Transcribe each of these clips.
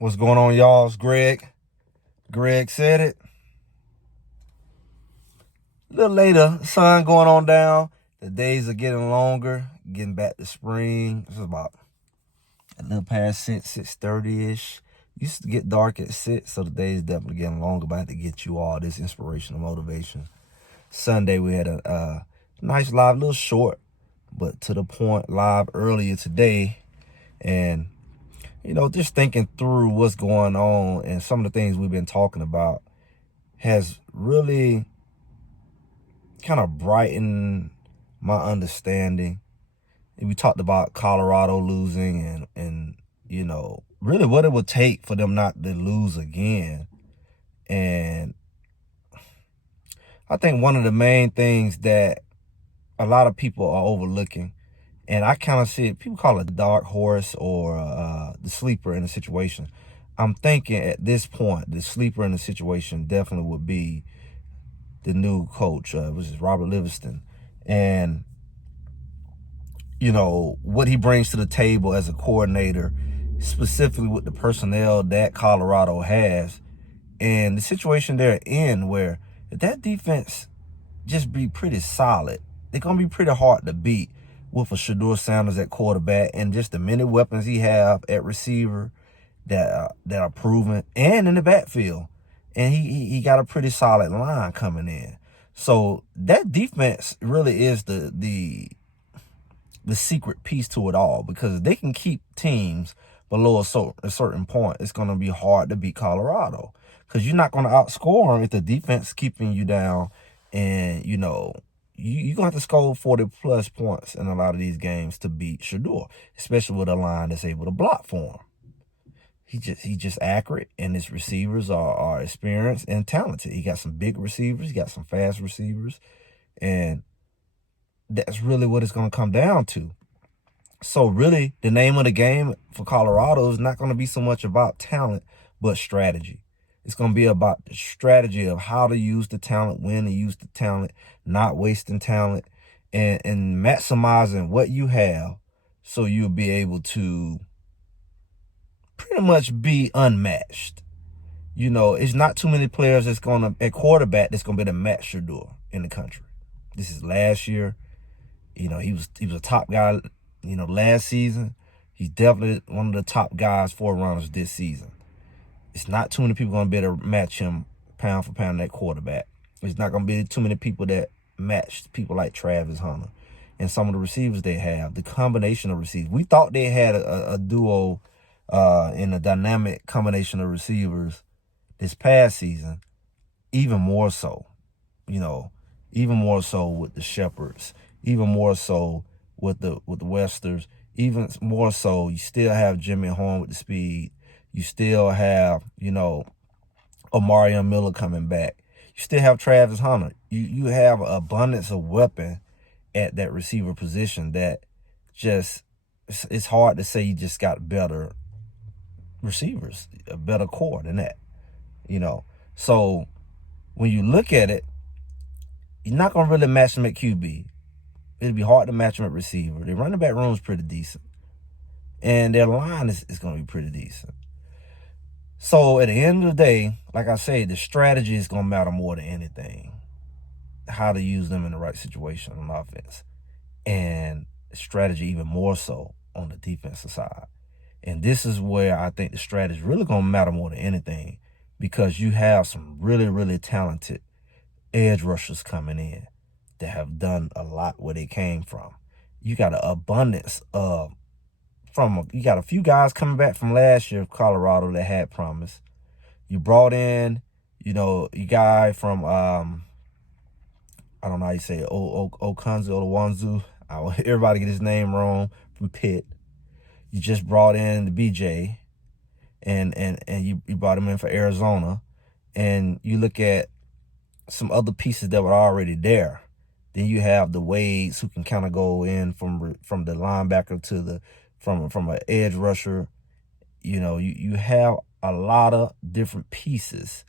What's going on, y'all? It's Greg. Greg said it. A little later, sun going on down. The days are getting longer, getting back to spring. It's about a little past 6:30-ish. Used to get dark at 6, so the days definitely getting longer. But I had to get you all this inspirational motivation. Sunday, we had a nice live, little short, but to the point live earlier today. And just thinking through what's going on and some of the things we've been talking about has really kind of brightened my understanding. And we talked about Colorado losing and really what it would take for them not to lose again. And I think one of the main things that a lot of people are overlooking, and I kind of see it, people call it the dark horse or the sleeper in the situation. I'm thinking at this point, the sleeper in the situation definitely would be the new coach, which is Robert Livingston. And, what he brings to the table as a coordinator, specifically with the personnel that Colorado has, and the situation they're in where if that defense just be pretty solid, they're going to be pretty hard to beat with a Shedeur Sanders at quarterback and just the many weapons he have at receiver that are proven and in the backfield. And he got a pretty solid line coming in. So that defense really is the secret piece to it all, because they can keep teams below a certain point. It's going to be hard to beat Colorado because you're not going to outscore them if the defense keeping you down. And, you're going to have to score 40-plus points in a lot of these games to beat Shedeur, especially with a line that's able to block for him. He's just accurate, and his receivers are experienced and talented. He got some big receivers. He got some fast receivers. And that's really what it's going to come down to. So really, the name of the game for Colorado is not going to be so much about talent, but strategy. It's going to be about the strategy of how to use the talent, when to use the talent, not wasting talent, and maximizing what you have so you'll be able to pretty much be unmatched. It's not too many players that's going to, at quarterback, that's going to be the match Shedeur in the country. This is last year. He was a top guy, last season. He's definitely one of the top guys, forerunners this season. It's not too many people going to be able to match him pound for pound at quarterback. There's not going to be too many people that match people like Travis Hunter and some of the receivers they have, the combination of receivers. We thought they had a duo in a dynamic combination of receivers this past season, even more so, even more so with the Shepherds, even more so with the Westers, even more so, you still have Jimmy Horn with the speed. You still have, Omarion Miller coming back. You still have Travis Hunter. You have an abundance of weapon at that receiver position that just, it's hard to say you just got better receivers, a better core than that, So when you look at it, you're not going to really match them at QB. It'll be hard to match them at receiver. Their running back room is pretty decent. And their line is going to be pretty decent. So at the end of the day, like I say, the strategy is going to matter more than anything. How to use them in the right situation on offense. And strategy even more so on the defensive side. And this is where I think the strategy is really going to matter more than anything, because you have some really, really talented edge rushers coming in that have done a lot where they came from. You got an abundance of, you got a few guys coming back from last year, Colorado, that had promise. You brought in, you guy from, I don't know how you say it, Okanzu. Everybody get his name wrong, from Pitt. You just brought in the BJ, and you brought him in for Arizona. And you look at some other pieces that were already there. Then you have the Wades, who can kind of go in from the linebacker to from an edge rusher. You have a lot of different pieces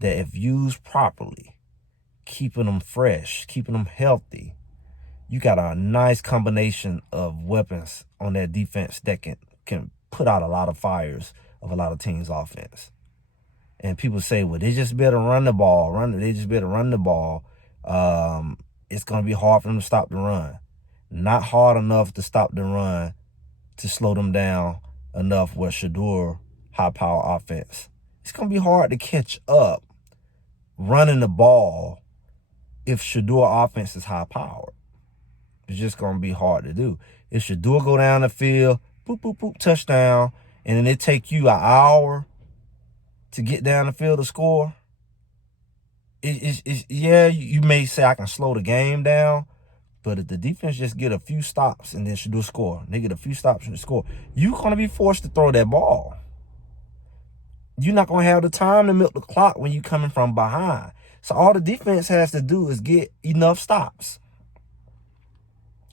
that, if used properly, keeping them fresh, keeping them healthy, you got a nice combination of weapons on that defense that can put out a lot of fires of a lot of teams' offense. And people say, well, they just better run the ball. They just better run the ball. It's going to be hard for them to stop the run. Not hard enough to stop the run to slow them down enough with Shedeur high-power offense. It's going to be hard to catch up running the ball if Shedeur offense is high-powered. It's just going to be hard to do. If Shedeur go down the field, boop, boop, boop, touchdown, and then it take you an hour to get down the field to score, yeah, you may say I can slow the game down, but if the defense just get a few stops and then Shedeur score, they get a few stops and score, you're going to be forced to throw that ball. You're not going to have the time to milk the clock when you're coming from behind. So all the defense has to do is get enough stops.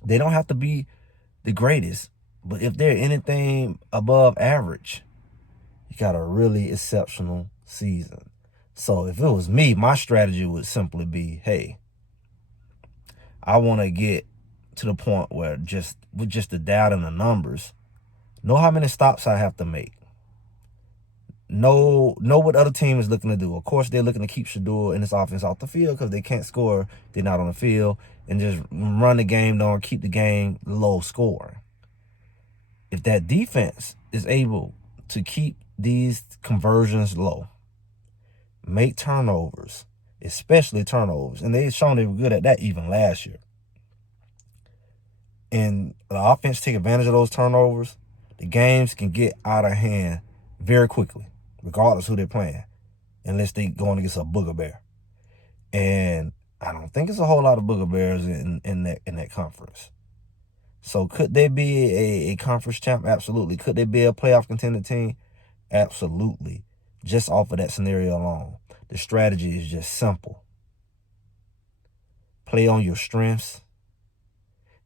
They don't have to be the greatest, but if they're anything above average, you got a really exceptional season. So if it was me, my strategy would simply be, hey, I want to get to the point where with just the data and the numbers, know how many stops I have to make. Know what other team is looking to do. Of course, they're looking to keep Shedeur and his offense off the field because they can't score. They're not on the field, and just run the game down, keep the game low scoring. If that defense is able to keep these conversions low, make turnovers, especially turnovers, and they've shown they were good at that even last year, and the offense take advantage of those turnovers, the games can get out of hand very quickly, regardless who they're playing, unless they going against a booger bear. And I don't think it's a whole lot of booger bears in that conference. So could they be a conference champ? Absolutely. Could they be a playoff contender team? Absolutely. Just off of that scenario alone. The strategy is just simple. Play on your strengths.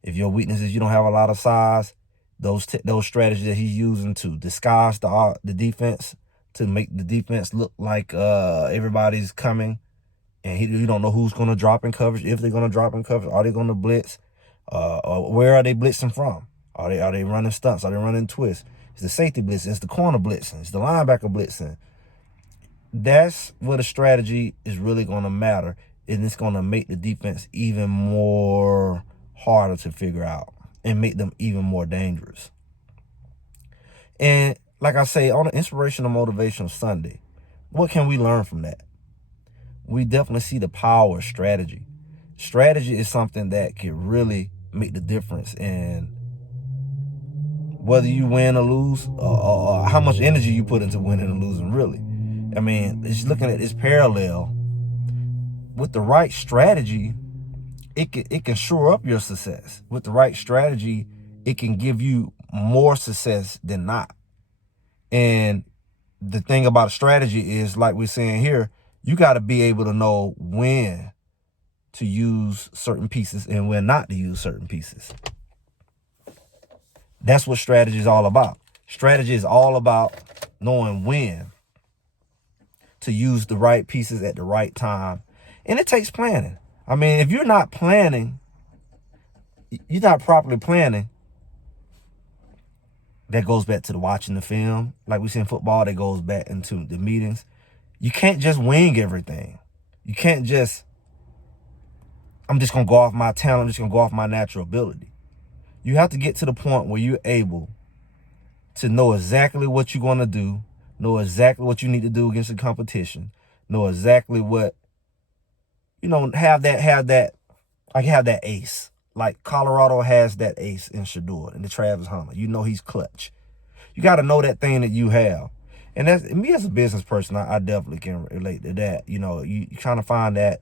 If your weakness is you don't have a lot of size, those strategies that he's using to disguise the defense, to make the defense look like everybody's coming, and you don't know who's going to drop in coverage, if they're going to drop in coverage, are they going to blitz, or where are they blitzing from? Are they running stunts? Are they running twists? It's the safety blitzing, it's the corner blitzing, it's the linebacker blitzing. That's where the strategy is really going to matter, and it's going to make the defense even more harder to figure out and make them even more dangerous. And like I say, on an Inspirational Motivational Sunday, what can we learn from that? We definitely see the power of strategy. Strategy is something that can really make the difference in whether you win or lose, or how much energy you put into winning and losing, really. I mean, it's looking at this parallel. With the right strategy, it can shore up your success. With the right strategy, it can give you more success than not. And the thing about a strategy is, like we're saying here, you got to be able to know when to use certain pieces and when not to use certain pieces. That's what strategy is all about. Strategy is all about knowing when to use the right pieces at the right time. And it takes planning. I mean, if you're not planning, you're not properly planning, that goes back to the watching the film. Like we see in football, that goes back into the meetings. You can't just wing everything. You can't just, I'm just going to go off my talent. I'm just going to go off my natural ability. You have to get to the point where you're able to know exactly what you're going to do, know exactly what you need to do against the competition, know exactly what, have that ace. Like Colorado has that ace in Shedeur and the Travis Hunter. He's clutch. You got to know that thing that you have. And that's me as a business person, I definitely can relate to that. You kind of find that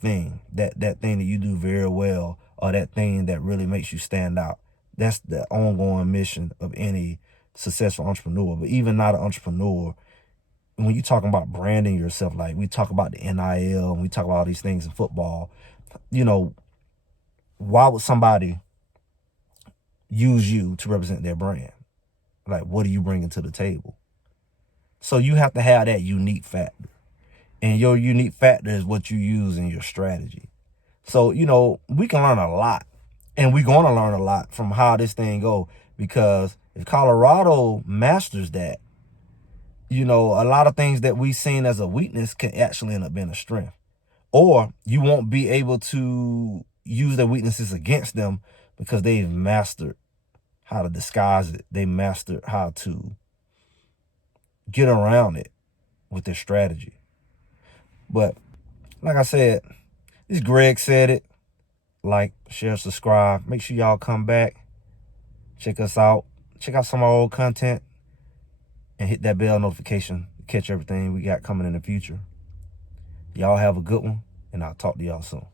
thing that you do very well, or that thing that really makes you stand out. That's the ongoing mission of any successful entrepreneur. But even not an entrepreneur, when you're talking about branding yourself, like we talk about the NIL and we talk about all these things in football, why would somebody use you to represent their brand? Like, what are you bringing to the table? So you have to have that unique factor. And your unique factor is what you use in your strategy. So, we can learn a lot. And we're going to learn a lot from how this thing go. Because if Colorado masters that, you know, a lot of things that we've seen as a weakness can actually end up being a strength. Or you won't be able to use their weaknesses against them because they've mastered how to disguise it. They mastered how to get around it with their strategy. But like I said, this Greg said it. Like, share, subscribe. Make sure y'all come back. Check us out. Check out some of our old content. And hit that bell notification to catch everything we got coming in the future. Y'all have a good one. And I'll talk to y'all soon.